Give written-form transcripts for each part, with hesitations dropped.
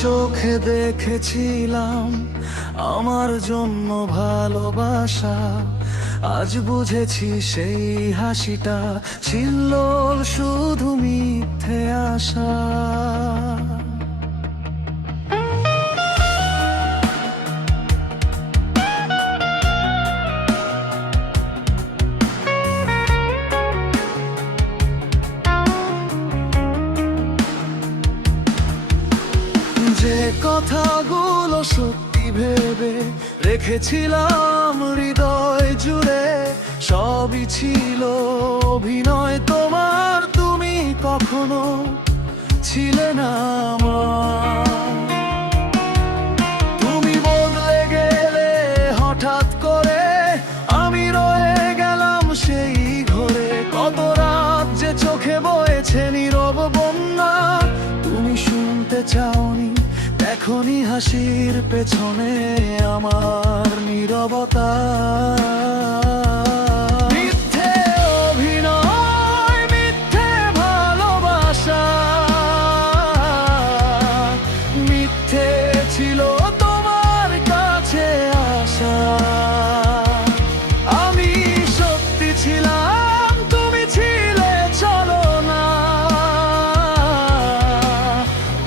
চোখে দেখেছিলাম আমার জন্য ভালোবাসা, আজ বুঝেছি সেই হাসিটা ছিল শুধু মিথ্যে আশা। যে কথাগুলো সত্যি ভেবে রেখেছিলাম হৃদয় জুড়ে, সবই ছিল অভিনয় তোমার, তুমি কখনো ছিলে না আমার। তুমি বদলে গেলে হঠাৎ করে, আমি রয়ে গেলাম সেই ঘরে। কত রাত যে চোখে বয়েছে নীরব বন্যা, তুমি শুনতে চাওনি, দেখনি হাসির পেছনে আমার নীরবতা। মিথ্যে অভিনয়, মিথ্যে ভালোবাসা, মিথ্যে ছিল তোমার কাছে আসা। আমি সত্যি ছিলাম, তুমি ছিলে ছলনা,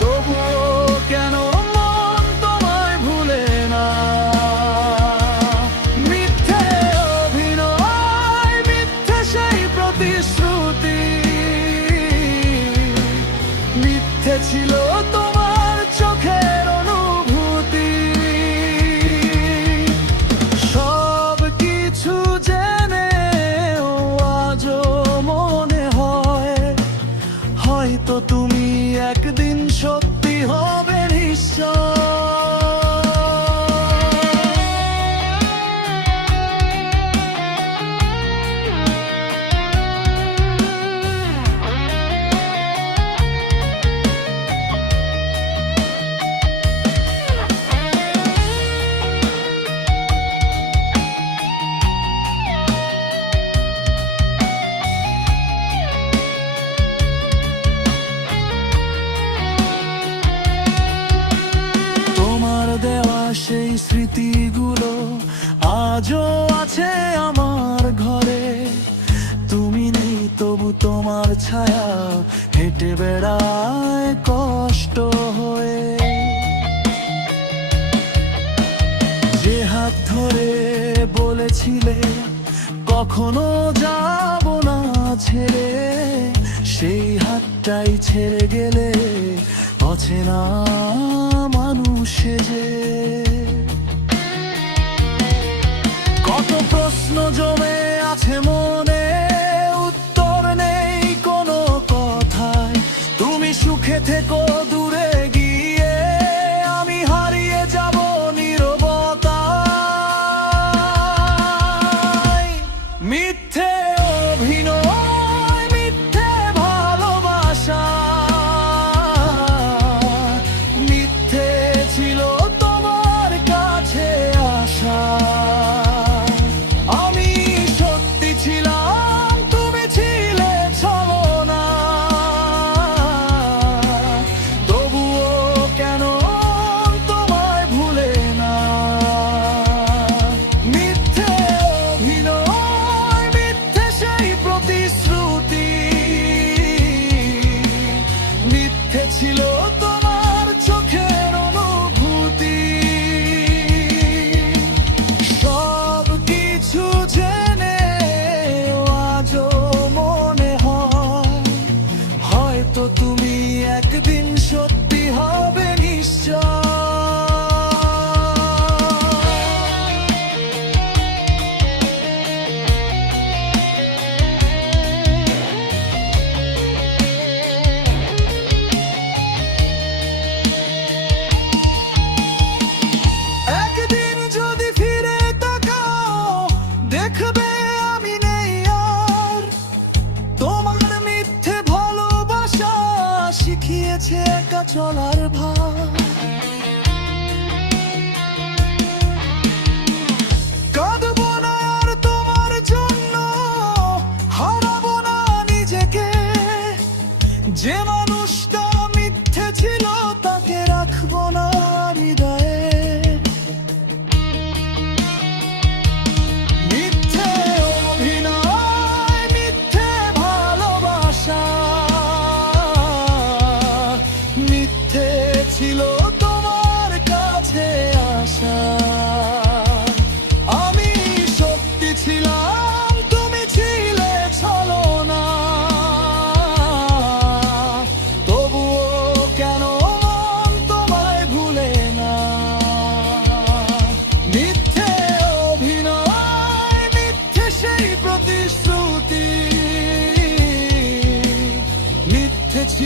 তবুও কেন মন তোমায় ভুলে না। মিথ্যে অভিনয়, মিথ্যে সেই প্রতিশ্রুতি, মিথ্যে ছিল তোমার চোখের অনুভূতি। সব কিছু জেনেও আজও মনে হয়, হয়তো তুমি একদিন সত্যি হবে নিশ্চয়। তোমার দেওয়া সেই স্মৃতিগুলো আজও আছে আমার ঘরে। তুমি নেই তবু তোমার ছায়া হেঁটে বেড়ায় কষ্ট হয়ে। যে হাত ধরে বলেছিলে কখনো যাব না ছেড়ে, সেই হাতটাই ছেড়ে গেলে অচেনা মানুষ যে। কত প্রশ্ন জমে আছে মনে, উত্তর নেই কোনো কথায়। তুমি সুখে থেকো দূরে গিয়ে, আমি হারিয়ে যাব নীরবতায়। মিথ্যে অভিনয়, মিথ্যে ভালোবাসা, মিথ্যে ছিল তোমার কাছে আসা। আমি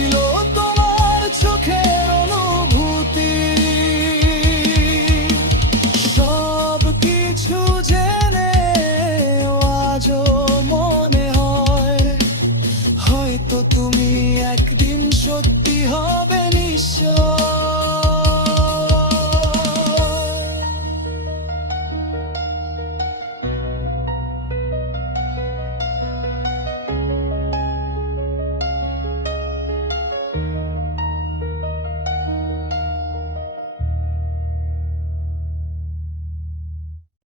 ছিল তোমার চোখের অনুভূতি। সব কিছু জেনে আজও মনে হয়, হয়তো তুমি একদিন সত্যি হবে নিশ্চয়।